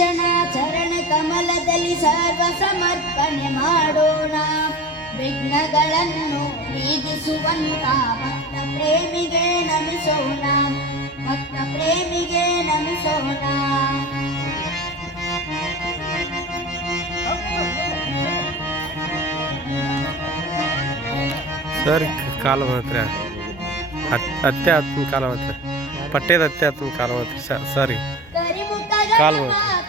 ಚರಣ ಕಮಲದಲ್ಲಿ ಸರ್ವ ಸಮರ್ಪಣೆ ಮಾಡೋಣ. ವಿಘ್ನಗಳನ್ನು ನೀಗಿಸುವಂತ ಭಕ್ತ ಪ್ರೇಮಿಗೆ ನಮಿಸೋಣ. ಭಕ್ತ ಪ್ರೇಮಿಗೆ ನಮಿಸೋಣ. ಸರ್ ಕಾಲ ಮಾತ್ರ ಹತ್ತೆ ಕಾಲ ಮಾತ್ರ ಪಟ್ಟೆದ ಅತ್ಯಾತ್ಮ ಹತ್ತನ ಕಾಲ ಮಾತ್ರ ಸರಿ ಕಾಲ ಗಣಪ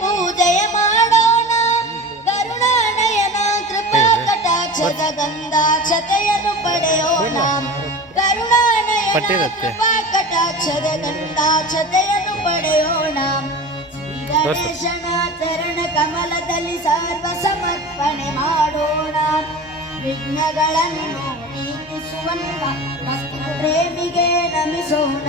ಪೂಜೆಯ ಮಾಡೋಣ. ಕರುಣಾನಯನ ಕೃಪಾ ಕಟಾಕ್ಷದ ಗಂಧಾಕ್ಷತೆಯನ್ನು ಪಡೆಯೋಣ. ಕರುಣಾನಯನ ಕೃಪಾ ಕೃಪಾ ಕಟಾಕ್ಷದ ಗಂಧಾಕ್ಷತೆಯನ್ನು ಪಡೆಯೋಣ. ಗಣೇಶನ ಚರಣ ಕಮಲದಲ್ಲಿ ಸರ್ವ ಸಮರ್ಪಣೆ ಮಾಡೋಣ. ವಿಘ್ನಗಳನ್ನು ನೀಗಿಸುವಂತ ಪ್ರೇಮಿಗೆ ನಮಿಸೋಣ.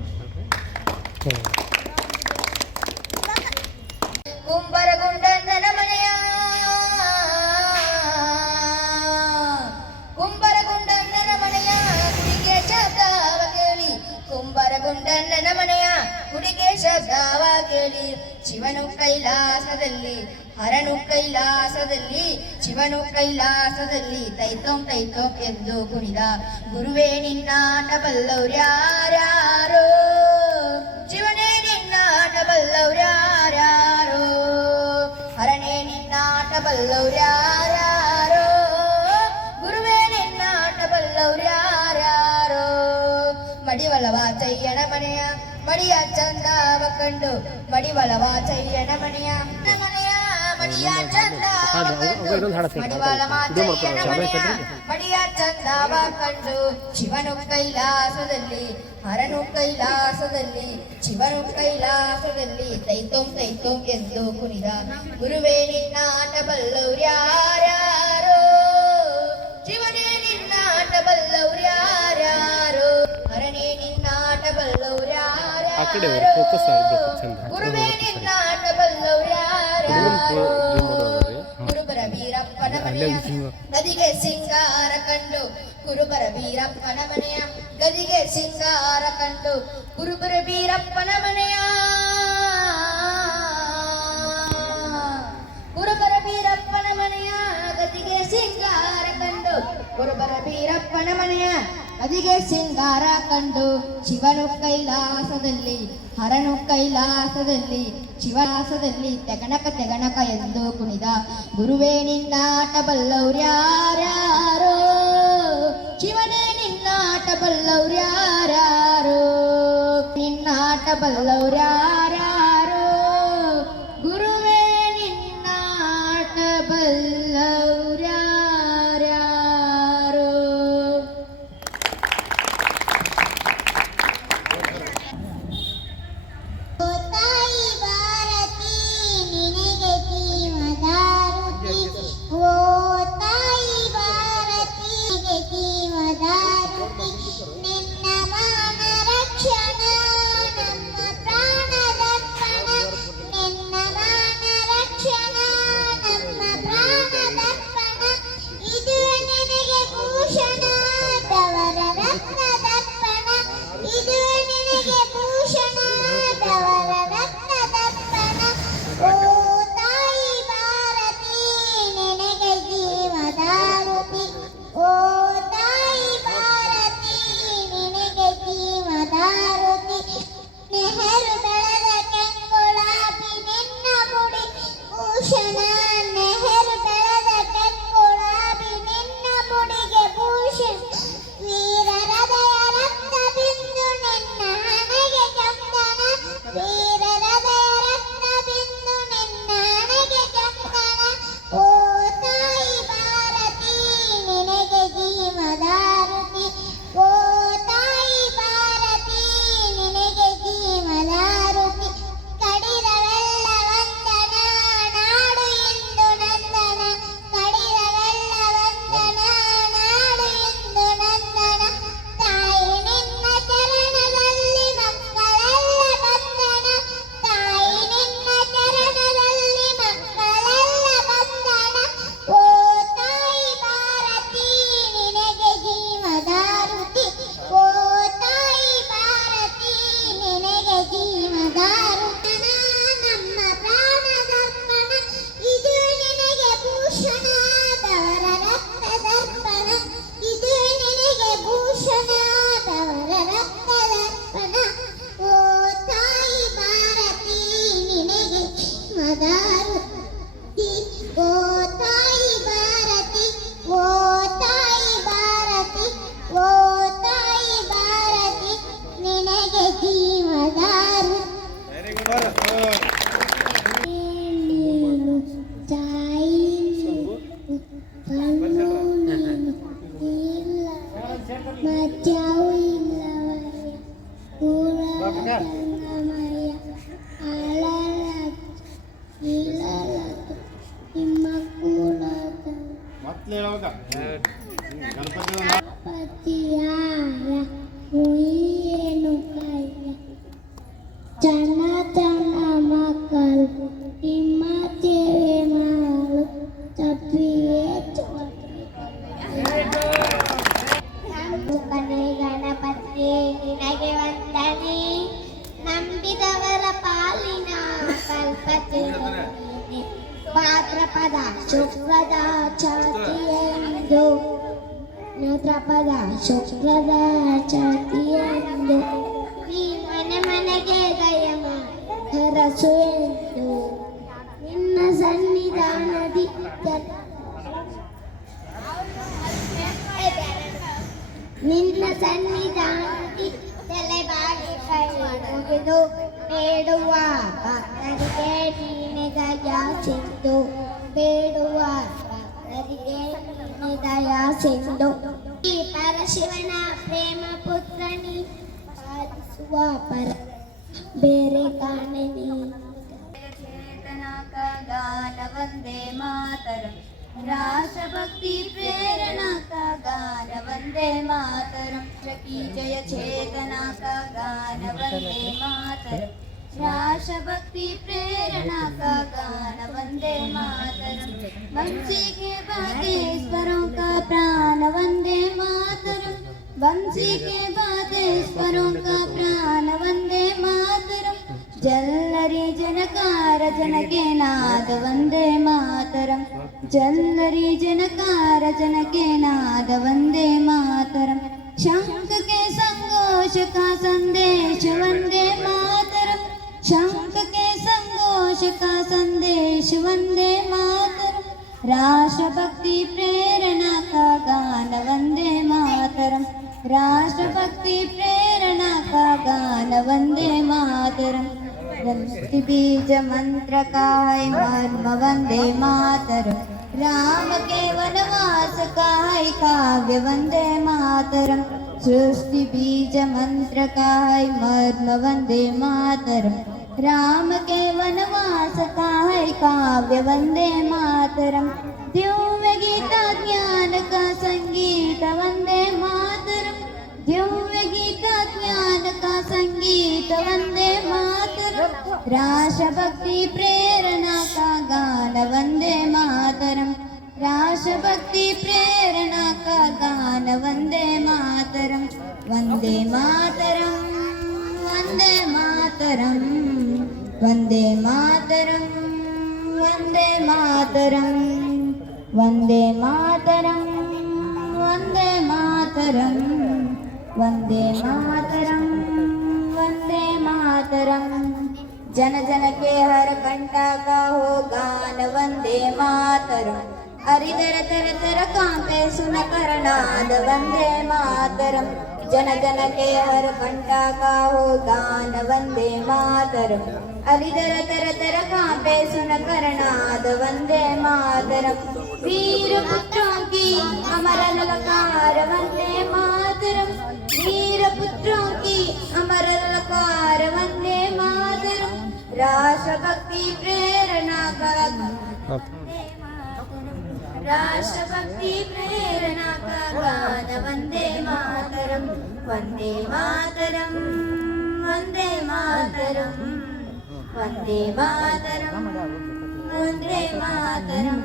ಕುಂಬರಗುಂಡನ ಮನೆಯ ಹುಡುಗೆ ಶಬ್ದವ ಕೇಳಿ ಶಿವನು ಕೈಲಾಸದಲ್ಲಿ, ಹರನು ಕೈಲಾಸದಲ್ಲಿ, ಶಿವನು ಕೈಲಾಸದಲ್ಲಿ ತೈತೋಂ ತೈತೋಂ ಎಂದು ಕುಣಿದ. ಗುರುವೇ ನಿನ್ನಾಟ ಬಲ್ಲವ್ರ್ಯಾರ್ಯಾರೋ ಶಿವನೇ ನಿನ್ನಾಟ ಬಲ್ಲವ್ರ್ಯಾರ್ಯಾರೋ ಹರನೇ ನಿನ್ನಾಟ ಬಲ್ಲವ್ರ್ಯಾರ್ಯಾರೋ ಮಡಿವಳವ ಚಯ್ಯನ ಮನೆಯ ಮಡಿಯ ಚಂದವ ಕಂಡು ಮಡಿವಳವ ಚಯ್ಯನ ಮನೆಯ ಮಡಿಯ ಚಂದವ ಕಂಡು ಶಿವನು ಕೈಲಾಸದಲ್ಲಿ ಹರನು ಕೈಲಾಸದಲ್ಲಿ ಶಿವನು ಕೈಲಾಸದಲ್ಲಿ ತೈತೋಂ ತೈತೋಂ ಎಂದು ಕುಣಿದ ಗುರುವೇ ನಿನ್ನಾಟ ಬಲ್ಲವ್ರ್ಯಾರ್ಯಾರೋ ಆ ಕಡೆ ಅವರು ಫೋಕಸ್ ಆಗಬೇಕು ಚಂದ. ನದಿಗೆ ಸಿಂಗಾರ ಕಂಡು ಕುರುಬರ ವೀರಪ್ಪನ ಮನೆಯ ಗದಿಗೆ ಸಿಂಗಾರ ಕಂಡು. ಕುರುಬರ ವೀರಪ್ಪನ ಮನೆಯ ಕುರುಬರ ವೀರಪ್ಪನ ಮನೆಯ ಗದಿಗೆ ಸಿಂಗಾರ ಕಂಡು. ಕುರುಬರ ವೀರಪ್ಪನ ಮನೆಯ ಗದಿಗೆ ಸಿಂಗಾರ ಕಂಡು ಶಿವನು ಕೈಲಾಸದಲ್ಲಿ, ಹರನು ಕೈಲಾಸದಲ್ಲಿ ಶಿವಲಾಸದಲ್ಲಿ ತೆಗಣಕ ತೆಗಣಕ ಎಂದು ಕುಣಿದ. ಗುರುವೇ ನಿನ್ನಾಟ ಬಲ್ಲವ್ರ್ಯಾರ್ಯಾರೋ? ಶಿವನೇ ನಿನ್ನಾಟ ಬಲ್ಲವ್ರ್ಯಾರ್ಯಾರೋ? ನಿನ್ನಾಟ ಬಲ್ಲವ್ರ್ಯಾರ್ಯಾರೋ? 狙うかね。う ನದಿ ನಿನ್ನ ಸನ್ನಿಧಾನದಿ ತಲೆಬಾಗಿ ಕೈದು ಬೇಡುವ ಭಕ್ತರಿಗೆ ನೀನೆ ದಯ ಸಿಂಧು. ಬೇಡುವ ಭಕ್ತರಿಗೆ ನೀನೆ ದಯ ಸಿಂಧು. ಈ ಪರಶಿವನ ಪ್ರೇಮ ಪುತ್ರನಿ ಸಾಧಿಸುವ ಪರ. ಬೇರೆ ಕಾಣಲಿ गान वंदे मातरम राष्ट्रभक्ति प्रेरणा का गान वंदे मातरम की जय चेतना का गान वंदे मातरम राष्ट्रभक्ति प्रेरणा का गान वंदे मातरम बंसी के बागेश्वरों का प्राण वंदे मातरम बंसी के बागेश्वरों का प्राण वंदे मातरम ಜಲ್ಲರಿ ಜನಕಾರ ಜನಕೆ ನಾದ ವಂದೇ ಮಾತರಂ ಜಲ್ಲರಿ ಜನಕಾರ ಜನಕೆ ನಾದ ವಂದೇ ಮಾತರಂ ಶಂಕಕ್ಕೆ ಸಂಘೋಷಕ ಸಂದೇಶ ವಂದೇ ಮಾತರಂ ಶಂಕಕ್ಕೆ ಸಂಘೋಷಕ ಸಂದೇಶ ವಂದೇ ಮಾತರಂ ರಾಷ್ಟ್ರಭಕ್ತಿ ಪ್ರೇರಣಾ ಕಾ ಗಾನ ವಂದೇ ಮಾತರಂ राष्ट्रभक्तिप्रेरणा का गान वंदे मातरम् बीजमन्त्रकाय मर्म वंदे मातर राम वंदे मातरम् रामकेवनवासकाय काव्य वंदे मातरम्। सृष्टिबीजमन्त्रकाय मर्म वंदे मातर राम वंदे मातरम् रामकेवनवासकाय काव्य वंदे मातरम्। दिव्यगीता ज्ञानका सङ्गीत वंदे मातरम्। दिव्य ज्ञान का संगीत वंदे मातरम। राष्ट्रभक्ति प्रेरणा का गान वंदे मातरम। राष्ट्रभक्ति प्रेरणा का गान वंदे मातरम। वंदे मातरम वंदे मातरम। वंदे मातरम वंदे मातरम। वंदे मातरम वंदे मातरम। वंदे मातरम। मातरम जन जन के हर घंटा का हो गान वंदे मातरम हरिधर तर तर कांपे सुन करनाद वंदे मातरम जन जन के हर घंटा का हो गान वंदे मातरम हरिधर तर तर कांपे सुन करनाद वंदे मातरम वीर पुत्रों की अमर ललकार वंदे मातरम वीर पुत्रों की अमर ललकार वंदे मातरम राष्ट्रभक्ति प्रेरणा का राष्ट्रभक्ति प्रेरणा का गान वंदे मातरम वंदे मातरम वंदे मातरम वंदे मातरम वंदे मातरम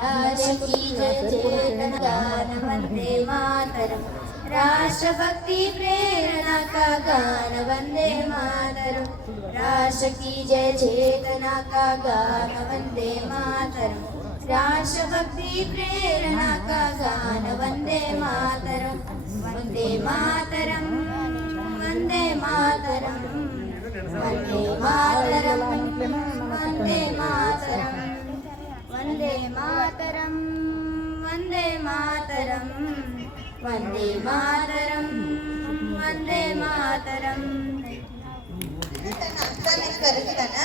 राष्ट्र की जय चेतन गान वंदे मातरम राष्ट्रभक्ति प्रेरणा का गान वन्दे मातरम्। राष्ट्र की जय चेतना का गान वन्दे मातरम्। राष्ट्रभक्ति प्रेरणा का गान वन्दे मातरं वन्दे मातरं वन्दे मातरं वन्दे मातरं वन्दे मातरं वन्दे मातरं वन्दे मातरम्। वंदे मातरम वंदे मातरम ಅಂತಾನೆ ಕರೆಸ್ತಾನ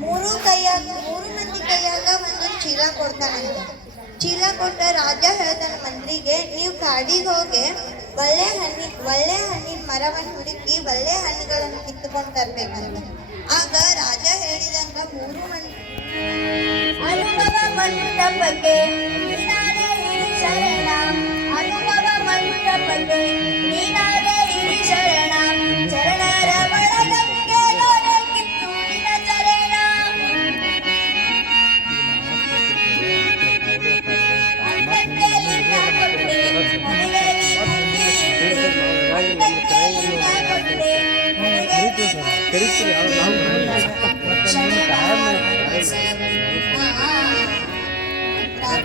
ಮೂರು ಕೈಯಾಗ ಮೂರು ಮಂದಿ ಕೈಯಾಗ ಒಂದೊಂದು ಚೀಲ ಕೊಡ್ತಾನಂತ ಚೀಲ ಕೊಟ್ಟ ರಾಜ ಹೇಳ್ತಾನ ಮಂತ್ರಿಗೆ ನೀವು ಕಾಡಿಗೆ ಹೋಗಿ ಒಳ್ಳೆ ಹಣ್ಣಿ ಒಳ್ಳೆ ಹಣ್ಣಿನ ಮರವನ್ನು ಹುಡುಕಿ ಒಳ್ಳೆ ಹಣ್ಣುಗಳನ್ನು ಕಿತ್ತುಕೊಂಡು ತರ್ಬೇಕಂತ ಆಗ ರಾಜ ಹೇಳಿದಂಗ ಮೂರು ಮಂದಿ ಅನುಭವ ಮಂಟಪಕ್ಕೆ ನೀನಾದೆ ಇರಿ ಶರಣ ಅನುಭವ ಮಂಟಪಕ್ಕೆ ನೀನಾದೆ ಇರಿ ಶರಣ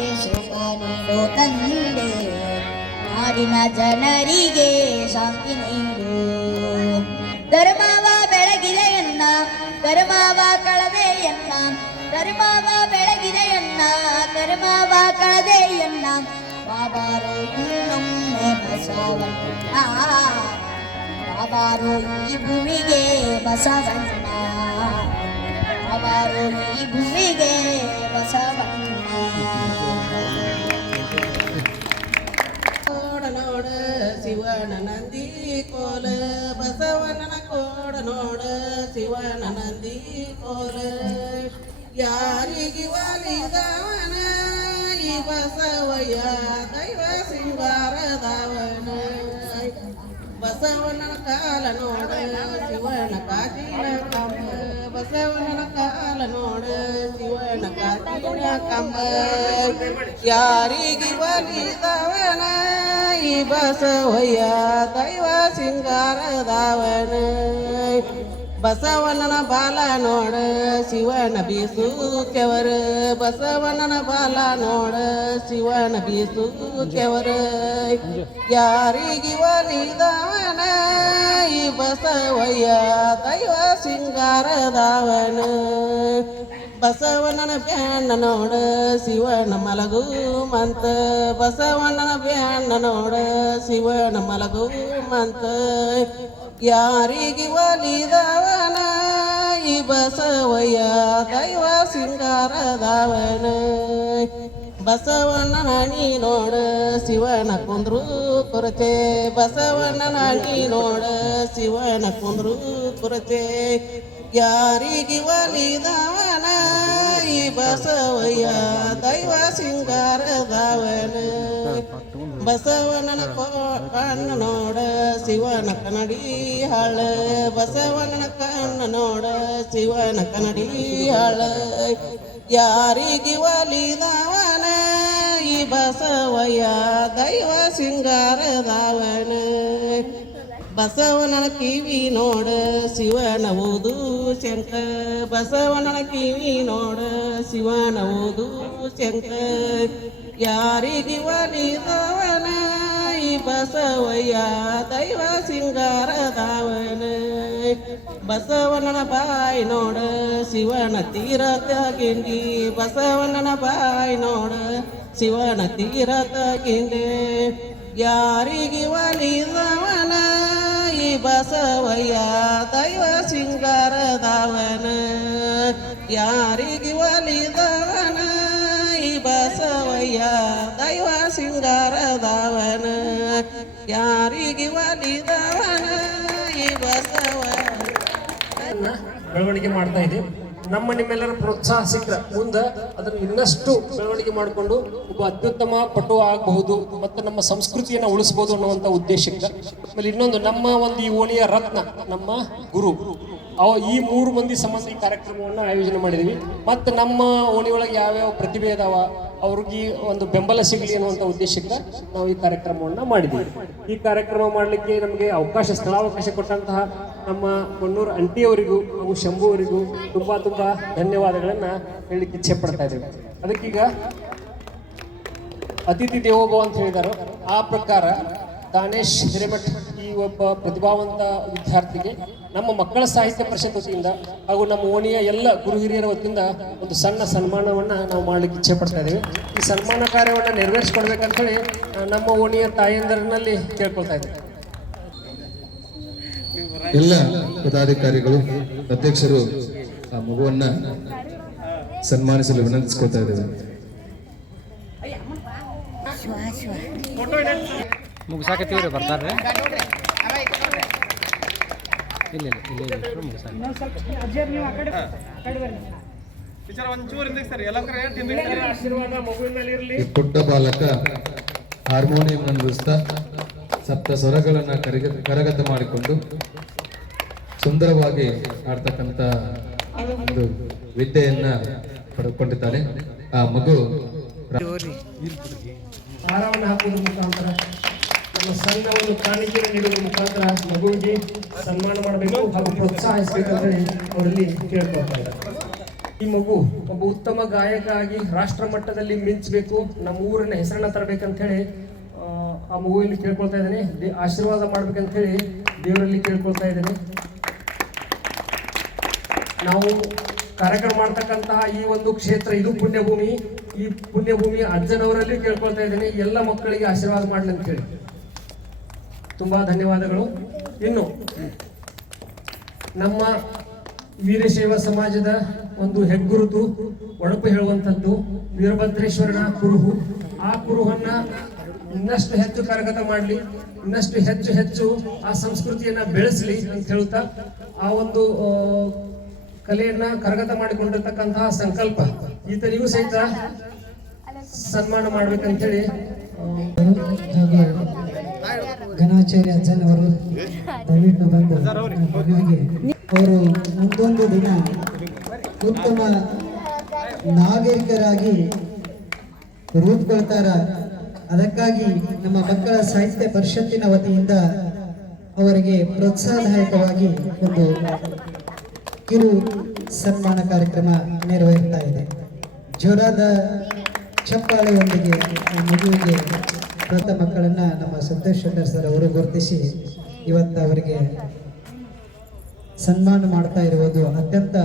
ಭಕ್ತರಿಗೆ ಸುಖ ನೀಡು ತಂದೆ ನಾಡಿನ ಜನರಿಗೆ ಶಾಂತಿ ನೀಡು. ಧರ್ಮವ ಬೆಳಗಿದೆಯನ್ನ ಧರ್ಮವ ಕಳದೆಯನ್ನ ಧರ್ಮವ ಬೆಳಗಿದೆಯನ್ನ ಧರ್ಮವ ಕಳದೆಯನ್ನ ಬಾಬಾರು ಇನ್ನೊಮ್ಮೆ ಬಸವಣ್ಣ, ಬಾಬಾರು ಈ ಭೂಮಿಗೆ ಬಸವಣ್ಣ. ಬಾಬಾರು ಈ ಭೂಮಿಗೆ ಬಸವಣ್ಣ. ನಂದಿ ಕೋಲ ಬಸವನನ ಕೋಡ ನೋಡ ಶಿವನ ನಂದಿ ಕೋಲ. ಯಾರಿಗೆ ಒಲಿದವನ? ಈ ಬಸವಯ್ಯ, ದೈವ ಸಿಂಗಾರದವನ ಬಸವನ ಕಾಲ ನೋಡ ಶಿವನ ಕಾಜಿನ ಕಂಬ ಬಸವನ ಕಾಲ ನೋಡ ಶಿವನ ಕಾಜಿನ ಕಂಬ ಯಾರಿಗೆ ಒಲಿದವನ ಈ ಬಸವಯ್ಯ ದೈವ ಸಿಂಗಾರದವನ. ಬಸವಣ್ಣನ ಬಾಲ ನೋಡ, ಶಿವನ ಬೀಸು ಕೆವರ. ಬಸವಣ್ಣನ ಬಾಲ ನೋಡ, ಶಿವನ ಬೀಸು ಕೆವರ. ಯಾರಿಗೆ ಒಲಿದವನ ಈ ಬಸವಯ್ಯ ದೈವ ಸಿಂಗಾರದವನ. ಬಸವಣ್ಣನ ಬ್ಯಾಣ್ಣ ನೋಡ, ಶಿವನ ಮಲಗು ಮಂತ. ಬಸವಣ್ಣನ ಬ್ಯಾಣ್ಣ ನೋಡ, ಶಿವನ ಮಲಗು ಮಂತ. ಯಾರಿಗೆ ಒಲಿದವನ? ಈ ಬಸವಯ್ಯ ದೈವ ಸಿಂಗಾರದವನ. ಬಸವಣ್ಣನ ನಾಣಿ ನೋಡ, ಶಿವನ ಕುಂದ್ರು ಕೊರತೆ. ಬಸವಣ್ಣನ ನಾಣಿ ನೋಡ, ಶಿವನ ಕುಂದ್ರು ಕೊರತೆ. ಯಾರಿಗೆ ಒಲಿದವನ? ಈ ಬಸವಯ್ಯ ದೈವ ಸಿಂಗಾರದವನ. ಬಸವಣ್ಣನ ಕಣ್ಣ ನೋಡ ಶಿವನ ಕನ್ನಡಿ ಹಾಳ ಬಸವಣ್ಣನ ಕಣ್ಣ ನೋಡ ಶಿವನ ಕನ್ನಡಿ ಹಾಳ ಯಾರಿಗೆ ಒಲಿದವನ ಈ ಬಸವಯ್ಯ ದೈವ ಸಿಂಗಾರದವನ ಬಸವನನ ಕಿವಿ ನೋಡ ಶಿವನ ಓದು ಶಂಕ ಬಸವನನ ಕಿವಿ ನೋಡ ಶಿವನ ಓದು ಶಂಕ ಯಾರಿಗೆ ಒಲಿದವನ ಈ ಬಸವಯ್ಯ, ದೈವ ಸಿಂಗಾರದವನ. ಬಸವಣ್ಣನ ಬಾಯಿ ನೋಡ, ಶಿವನ ತೀರತ ಗಿಂಡಿ ಬಸವಣ್ಣನ ಬಾಯಿ ನೋಡ, ಶಿವನ ತೀರತ ಗಿಂಡಿ ಯಾರಿಗೆ ಒಲಿದವನ ಈ ಬಸವಯ್ಯ, ದೈವ ಸಿಂಗಾರದವನ. ಯಾರಿಗೆ ಒಲಿದವನ ಯಾರಿಗೆ ಒಲಿದವನ ಬೆಳವಣಿಗೆ ಮಾಡ್ತಾ ಇದೆ ನಮ್ಮ ನಿಮ್ಮೆಲ್ಲರ ಪ್ರೋತ್ಸಾಹ ಸಿಕ್ಕರೆ ಮುಂದೆ ಅದನ್ನು ಇನ್ನಷ್ಟು ಬೆಳವಣಿಗೆ ಮಾಡಿಕೊಂಡು ಒಬ್ಬ ಅತ್ಯುತ್ತಮ ಪಟು ಆಗಬಹುದು ಮತ್ತು ನಮ್ಮ ಸಂಸ್ಕೃತಿಯನ್ನು ಉಳಿಸಬಹುದು ಅನ್ನುವಂಥ ಉದ್ದೇಶಕ್ಕೆ ಆಮೇಲೆ ಇನ್ನೊಂದು ನಮ್ಮ ಒಂದು ಈ ಓಣಿಯ ರತ್ನ ನಮ್ಮ ಗುರು. ಅವ ಈ ಮೂರು ಮಂದಿ ಸಂಬಂಧ ಈ ಕಾರ್ಯಕ್ರಮವನ್ನು ಆಯೋಜನೆ ಮಾಡಿದ್ವಿ. ಮತ್ತು ನಮ್ಮ ಓಣಿಯೊಳಗೆ ಯಾವ್ಯಾವ ಪ್ರತಿಭೆ ಅದಾವ, ಅವ್ರಿಗೆ ಒಂದು ಬೆಂಬಲ ಸಿಗಲಿ ಅನ್ನುವಂಥ ಉದ್ದೇಶಕ್ಕೆ ನಾವು ಈ ಕಾರ್ಯಕ್ರಮವನ್ನು ಮಾಡಿದ್ದೀವಿ ಈ ಕಾರ್ಯಕ್ರಮ ಮಾಡಲಿಕ್ಕೆ ನಮಗೆ ಅವಕಾಶ, ಸ್ಥಳಾವಕಾಶ ಕೊಟ್ಟಂತಹ ನಮ್ಮ ಕೊಣ್ಣೂರು ಅಂಟಿಯವರಿಗೂ ಹಾಗೂ ಶಂಭು ಅವರಿಗೂ ತುಂಬ ತುಂಬ ಧನ್ಯವಾದಗಳನ್ನು ಹೇಳಲಿಕ್ಕೆ ಇಚ್ಛೆ ಪಡ್ತಾ ಇದ್ದೇವೆ ಅದಕ್ಕೀಗ ಅತಿಥಿ ದೇವೋಭವ ಅಂತ ಹೇಳಿದಾರೋ. ಆ ಪ್ರಕಾರ ದಾನೇಶ್ ಹಿರೇಮಠ್ ಒಬ್ಬ ಪ್ರತಿಭಾವಂತ ವಿದ್ಯಾರ್ಥಿಗೆ ನಮ್ಮ ಮಕ್ಕಳ ಸಾಹಿತ್ಯ ಪರಿಷತ್ ವತಿಯಿಂದ ಹಾಗೂ ನಮ್ಮ ಓಣಿಯ ಎಲ್ಲ ಗುರು ಹಿರಿಯರ ವತಿಯಿಂದ ಒಂದು ಸಣ್ಣ ಸನ್ಮಾನವನ್ನು ನಾವು ಮಾಡಲಿಕ್ಕೆ ಇಚ್ಛೆ ಪಡ್ತಾ ಇದ್ದೇವೆ ಈ ಸನ್ಮಾನ ಕಾರ್ಯವನ್ನು ನೆರವೇರಿಸ್ಕೊಡ್ಬೇಕಂತೇಳಿ ನಮ್ಮ ಓಣಿಯ ತಾಯಂದರಿನಲ್ಲಿ ಕೇಳ್ಕೊಳ್ತಾ ಇದ್ದೇವೆ ಎಲ್ಲ ಪದಾಧಿಕಾರಿಗಳು ಅಧ್ಯಕ್ಷರು ಆ ಮಗುವನ್ನ ಸನ್ಮಾನಿಸಲು ವಿನಂತಿಸ್ಕೊಳ್ತಾ ಇದ್ದೇವೆ. ಮುಗಿಸಾಕತ್ತೀವ್ರಿ ಬರ್ತಾರೆ ಇಲ್ಲ ಇಲ್ಲ ಇಲ್ಲ ಈ ಪುಟ್ಟ ಬಾಲಕ ಹಾರ್ಮೋನಿಯಂ ನುಡಿಸ್ತಾ ಸಪ್ತ ಸ್ವರಗಳನ್ನ ಕರಗ ಕರಗತ ಮಾಡಿಕೊಂಡು ಸುಂದರವಾಗಿ ಆಡ್ತಕ್ಕಂಥ ಒಂದು ವಿದ್ಯೆಯನ್ನ ಪಡೆದುಕೊಂಡಿದ್ದಾನೆ ಆ ಮಗು ಹಾರವನ್ನು ಹಾಕುವುದರ ಮುಖಾಂತರ ನಮ್ಮ ಸಂಘವನ್ನು ಕಾಣಿಕೆಯನ್ನು ನೀಡುವ ಮುಖಾಂತರ ಮಗುವಿಗೆ ಸನ್ಮಾನ ಮಾಡಬೇಕು ಹಾಗೂ ಪ್ರೋತ್ಸಾಹಿಸಬೇಕಂತೇಳಿ ಅವರಲ್ಲಿ ಕೇಳ್ಕೊಳ್ತಾ ಇದ್ದಾರೆ. ಈ ಮಗು ಒಬ್ಬ ಉತ್ತಮ ಗಾಯಕ ಆಗಿ ರಾಷ್ಟ್ರ ಮಟ್ಟದಲ್ಲಿ ಮಿಂಚಬೇಕು ನಮ್ಮ ಊರಿನ ಹೆಸರನ್ನ ತರಬೇಕಂತ ಹೇಳಿ ಆ, ಮಗುವಿನ ಕೇಳ್ಕೊಳ್ತಾ ಇದ್ದೇನೆ. ಆಶೀರ್ವಾದ ಮಾಡ್ಬೇಕಂತ ಹೇಳಿ ದೇವರಲ್ಲಿ ಕೇಳ್ಕೊಳ್ತಾ ಇದ್ದೇನೆ. ನಾವು ಕಾರ್ಯಕ್ರಮ ಮಾಡ್ತಕ್ಕಂತಹ ಈ ಒಂದು ಕ್ಷೇತ್ರ ಇದು ಪುಣ್ಯಭೂಮಿ. ಈ ಪುಣ್ಯಭೂಮಿ ಅಜ್ಜನವರಲ್ಲಿ ಕೇಳ್ಕೊಳ್ತಾ ಇದ್ದೇನೆ. ಎಲ್ಲ ಮಕ್ಕಳಿಗೆ ಆಶೀರ್ವಾದ ಮಾಡ್ಲಿ ಅಂತ ಹೇಳಿ. ತುಂಬಾ ಧನ್ಯವಾದಗಳು. ಇನ್ನು ನಮ್ಮ ವೀರಶೈವ ಸಮಾಜದ ಒಂದು ಹೆಗ್ಗುರುತು ಒಳಪು ಹೇಳುವಂಥದ್ದು ವೀರಭದ್ರೇಶ್ವರನ ಕುರುಹು. ಆ ಕುರುಹನ್ನ ಇನ್ನಷ್ಟು ಹೆಚ್ಚು ಕರಗತ ಮಾಡಲಿ, ಇನ್ನಷ್ಟು ಹೆಚ್ಚು ಹೆಚ್ಚು ಆ ಸಂಸ್ಕೃತಿಯನ್ನ ಬೆಳೆಸಲಿ ಅಂತ ಹೇಳುತ್ತಾ ಆ ಒಂದು ಕಲೆಯನ್ನ ಕರಗತ ಮಾಡಿಕೊಂಡಿರ್ತಕ್ಕಂತಹ ಸಂಕಲ್ಪ ಈತನಿಗೂ ಸಹಿತ ಸನ್ಮಾನ ಮಾಡ್ಬೇಕಂತೇಳಿ ಆ, ಘನಾಚಾರ್ಯ ಅಜ್ಜನ್ ಅವರು ದಯವಿಟ್ಟು ಬಂದು ಅವರು. ಮುಂದೊಂದು ದಿನ ಉತ್ತಮ ನಾಗರಿಕರಾಗಿ ರೂಪುಗೊಳ್ತಾರ. ಅದಕ್ಕಾಗಿ ನಮ್ಮ ಮಕ್ಕಳ ಸಾಹಿತ್ಯ ಪರಿಷತ್ತಿನ ವತಿಯಿಂದ ಅವರಿಗೆ ಪ್ರೋತ್ಸಾಹದಾಯಕವಾಗಿ ಒಂದು ಕಿರು ಸನ್ಮಾನ ಕಾರ್ಯಕ್ರಮ ನೆರವೇರ್ತಾ ಇದೆ. ಜ್ವರದ ಚಪ್ಪಾಳೆಯೊಂದಿಗೆ ಮಗುವಿಗೆ ಮೃತ ಮಕ್ಕಳನ್ನ ನಮ್ಮ ಸಂತೋಷ್ ಶೆಟ್ಟರ್ ಸರ್ ಅವರು ಗುರುತಿಸಿ ಇವತ್ತು ಅವರಿಗೆ ಸನ್ಮಾನ ಮಾಡ್ತಾ ಇರುವುದು ಅತ್ಯಂತ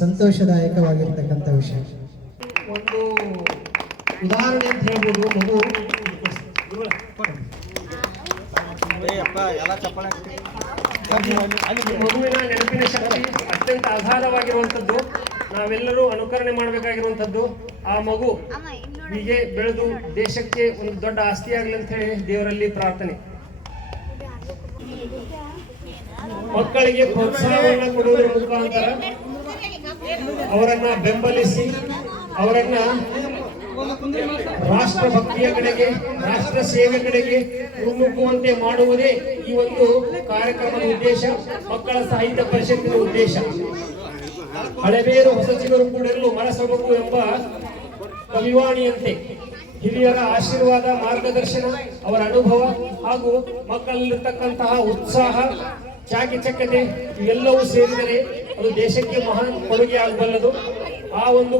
ಸಂತೋಷದಾಯಕವಾಗಿರ್ತಕ್ಕಂಥ ವಿಷಯ. ಒಂದು ಉದಾಹರಣೆ ಅಂತ ಹೇಳ್ಬೋದು ಮಗು. ಮಗುವಿನ ನೆನಪಿನ ಶಕ್ತಿ ಅತ್ಯಂತ ಅಗಾಧವಾಗಿರುವಂಥದ್ದು ನಾವೆಲ್ಲರೂ ಅನುಕರಣೆ ಮಾಡಬೇಕಾಗಿರುವಂಥದ್ದು. ಆ ಮಗು ಹೀಗೆ ಬೆಳೆದು ದೇಶಕ್ಕೆ ಒಂದು ದೊಡ್ಡ ಆಸ್ತಿ ಆಗಲಿ ಅಂತ ಹೇಳಿ ದೇವರಲ್ಲಿ ಪ್ರಾರ್ಥನೆ. ಮಕ್ಕಳಿಗೆ ಪ್ರೋತ್ಸಾಹವನ್ನು ಕೊಡುವುದರ ಮುಖಾಂತರ ಅವರನ್ನ ಬೆಂಬಲಿಸಿ ಅವರನ್ನ ರಾಷ್ಟ್ರ ಭಕ್ತಿಯ ಕಡೆಗೆ ರಾಷ್ಟ್ರ ಸೇವೆ ಕಡೆಗೆ ಮುನ್ನುಗ್ಗುವಂತೆ ಮಾಡುವುದೇ ಈ ಒಂದು ಕಾರ್ಯಕ್ರಮದ ಉದ್ದೇಶ ಮಕ್ಕಳ ಸಾಹಿತ್ಯ ಪರಿಷತ್ತಿನ ಉದ್ದೇಶ. ಹಳೆಬೇರು ಹೊಸ ಚಿಗುರು ಕೂಡಿರಲು ಮರಸಬೇಕು ಎಂಬ ಕವಿವಾಣಿಯಂತೆ ಹಿರಿಯರ ಆಶೀರ್ವಾದ, ಮಾರ್ಗದರ್ಶನ, ಅವರ ಅನುಭವ ಹಾಗೂ ಮಕ್ಕಳಲ್ಲಿರ್ತಕ್ಕಂತಹ ಉತ್ಸಾಹ ಚಾಕಿಚಕ್ಕತೆ ಇವೆಲ್ಲವೂ ಸೇರಿದರೆ ಅದು ದೇಶಕ್ಕೆ ಮಹಾನ್ ಕೊಡುಗೆ ಆಗಬಲ್ಲದು. ಆ ಒಂದು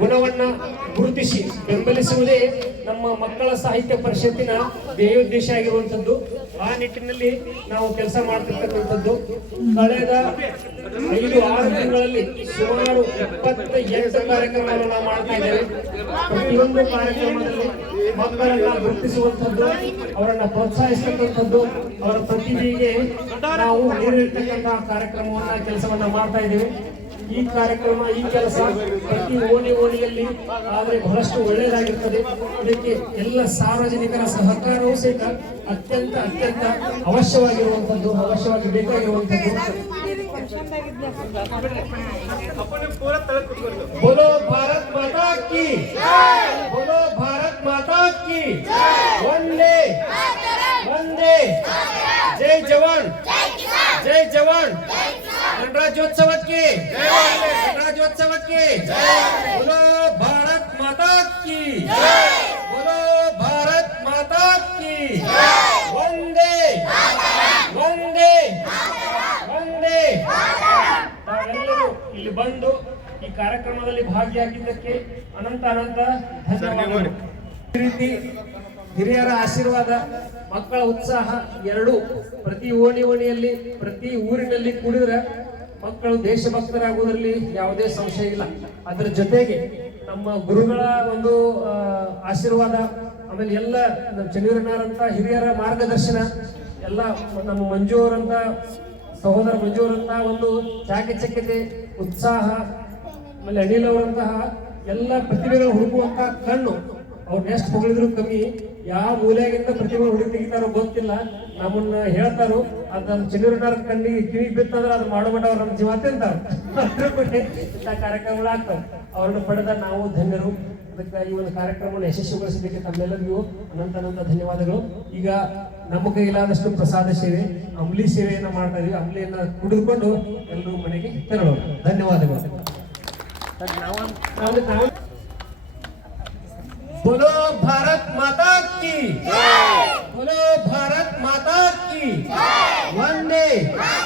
ಗುಣವನ್ನ ಗುರುತಿಸಿ ಬೆಂಬಲಿಸುವುದೇ ನಮ್ಮ ಮಕ್ಕಳ ಸಾಹಿತ್ಯ ಪರಿಷತ್ತಿನ ಧ್ಯೇಯೋದ್ದೇಶ ಆಗಿರುವಂಥದ್ದು. ಆ ನಿಟ್ಟಿನಲ್ಲಿ ನಾವು ಕೆಲಸ ಮಾಡ್ತಿರ್ತಕ್ಕಂಥದ್ದು. ಕಳೆದ ಐದು, ಆರು ತಿಂಗಳಲ್ಲಿ ಸುಮಾರು ಇಪ್ಪತ್ತ ಎಂಟು ಕಾರ್ಯಕ್ರಮಗಳನ್ನು ನಾವು ಮಾಡ್ತಾ ಇದ್ದೇವೆ. ಪ್ರತಿಯೊಂದು ಕಾರ್ಯಕ್ರಮದಲ್ಲಿ ಮಕ್ಕಳನ್ನ ಗುರುತಿಸುವಂಥದ್ದು, ಅವರನ್ನ ಪ್ರೋತ್ಸಾಹಿಸತಕ್ಕಂಥದ್ದು, ಅವರ ಪ್ರತಿಭೆಗೆ ನಾವು ನೀಡಿರ್ತಕ್ಕಂತಹ ಕಾರ್ಯಕ್ರಮವನ್ನ, ಕೆಲಸವನ್ನ ಮಾಡ್ತಾ ಇದ್ದೇವೆ. ಈ ಕಾರ್ಯಕ್ರಮ, ಈ ಕೆಲಸ ಪ್ರತಿ ಓಣಿ ಓಣಿಯಲ್ಲಿ, ಆದರೆ ಬಹಳಷ್ಟು ಒಳ್ಳೆಯದಾಗಿರ್ತದೆ. ಇದಕ್ಕೆ ಎಲ್ಲ ಸಾರ್ವಜನಿಕರ ಸಹಕಾರವೂ ಸಹಿತ ಅತ್ಯಂತ ಅತ್ಯಂತ ಅವಶ್ಯವಾಗಿರುವಂಥದ್ದು, ಅವಶ್ಯವಾಗಿ ಬೇಕಾಗಿರುವಂಥದ್ದು. ಬೋಲೋ ಭಾರತ್ ಮಾತಾ ಕಿ! ಬೋಲೋ ಭಾರತ್ ಮಾತಾ ಕಿ! ಒಂದೇ ಒಂದೇ ಜೈ ಜವಾನ್! ಜೈ ಜವಾನ್! ರಾಜ್ಯೋತ್ಸವಕ್ಕೆ ರಾಜ್ಯೋತ್ಸವಕ್ಕೆ ಬೋಲೋ ಭಾರತ್ ಮಾತಾ ಕಿ ಬೋಲೋ ಭಾರತ್ ಮಾತಾ ಕಿ ಒಂದೇ ಒಂದೇ ಒಂದೇ ತಾವೆಲ್ಲರೂ ಇಲ್ಲಿ ಬಂದು ಈ ಕಾರ್ಯಕ್ರಮದಲ್ಲಿ ಭಾಗಿಯಾಗಿದ್ದಕ್ಕೆ ಅನಂತ ಅನಂತ ಧನ್ಯವಾದಗಳು. ಈ ರೀತಿ ಹಿರಿಯರ ಆಶೀರ್ವಾದ ಮಕ್ಕಳ ಉತ್ಸಾಹ ಎರಡು ಪ್ರತಿ ಓಣಿ ಓಣಿಯಲ್ಲಿ ಪ್ರತಿ ಊರಿನಲ್ಲಿ ಕುಡಿದ್ರೆ ಮಕ್ಕಳು ದೇಶಭಕ್ತರಾಗುವುದರಲ್ಲಿ ಯಾವುದೇ ಸಂಶಯ ಇಲ್ಲ. ಅದರ ಜೊತೆಗೆ ನಮ್ಮ ಗುರುಗಳ ಒಂದು ಆಶೀರ್ವಾದ, ಆಮೇಲೆ ಎಲ್ಲ ನಮ್ಮ ಹಿರಿಯರ ಮಾರ್ಗದರ್ಶನ, ಎಲ್ಲ ನಮ್ಮ ಮಂಜೂರಂತ ಸಹೋದರ ಮಂಜೂರಂತ ಒಂದು ಚಾಕಚಕ್ಯತೆ ಉತ್ಸಾಹ, ಆಮೇಲೆ ಅನಿಲ್ ಅವರಂತಹ ಎಲ್ಲ ಪ್ರತಿಭೆಗಳು ಹುಡುಕುವಂತ ಕಣ್ಣು ಅವ್ರು ಎಷ್ಟು ಹೊಗಳಿದ್ರು ಕಮ್ಮಿ, ಯಾವ ಮೂಲೆಯಾಗಿಂದ ಪ್ರತಿಭೆ ಹುಡುಕಿ ತೆಗಿತಾರೋ ಗೊತ್ತಿಲ್ಲ. ನಮ್ಮನ್ನ ಹೇಳ್ತಾರೋ ಅದ್ ನಮ್ಮ ಚಿನ್ನೂರಿನಾರ ಕಣ್ಣಿಗೆ ಕಿವಿಗೆ ಬಿತ್ತಂದ್ರೆ ಅದು ಮಾಡೋಮಟ ಅವ್ರು ನಮ್ಮ ಜೀವ ತಿಂತಾರ ಅದ್ರ ಬಗ್ಗೆ ಇಂಥ ಕಾರ್ಯಕ್ರಮಗಳು ಆಗ್ತವೆ ಅವ್ರನ್ನ ಪಡೆದ ನಾವು ಧನ್ಯರು ಅದಕ್ಕೆ ಈ ಒಂದು ಕಾರ್ಯಕ್ರಮವನ್ನು ಯಶಸ್ವಿಗೊಳಿಸಲಿಕ್ಕೆ ತಮ್ಮೆಲ್ಲರಿಗೂ ಅನಂತ ಅನಂತ ಧನ್ಯವಾದಗಳು ಈಗ ನಮ್ಮ ಕೈಲಾದಷ್ಟು ಪ್ರಸಾದ ಸೇವೆ ಅಂಬ್ಲಿ ಸೇವೆಯನ್ನ ಮಾಡ್ತಾ ಇದೀವಿ ಅಂಬ್ಲಿಯನ್ನ ಕುಡಿದುಕೊಂಡು ಎಲ್ಲರೂ ಮನೆಗೆ ತೆರಳೋಣ ಧನ್ಯವಾದಗಳು ನಾವು- ನಾವು- बोलो भारत माता की बोलो भारत माता की নেই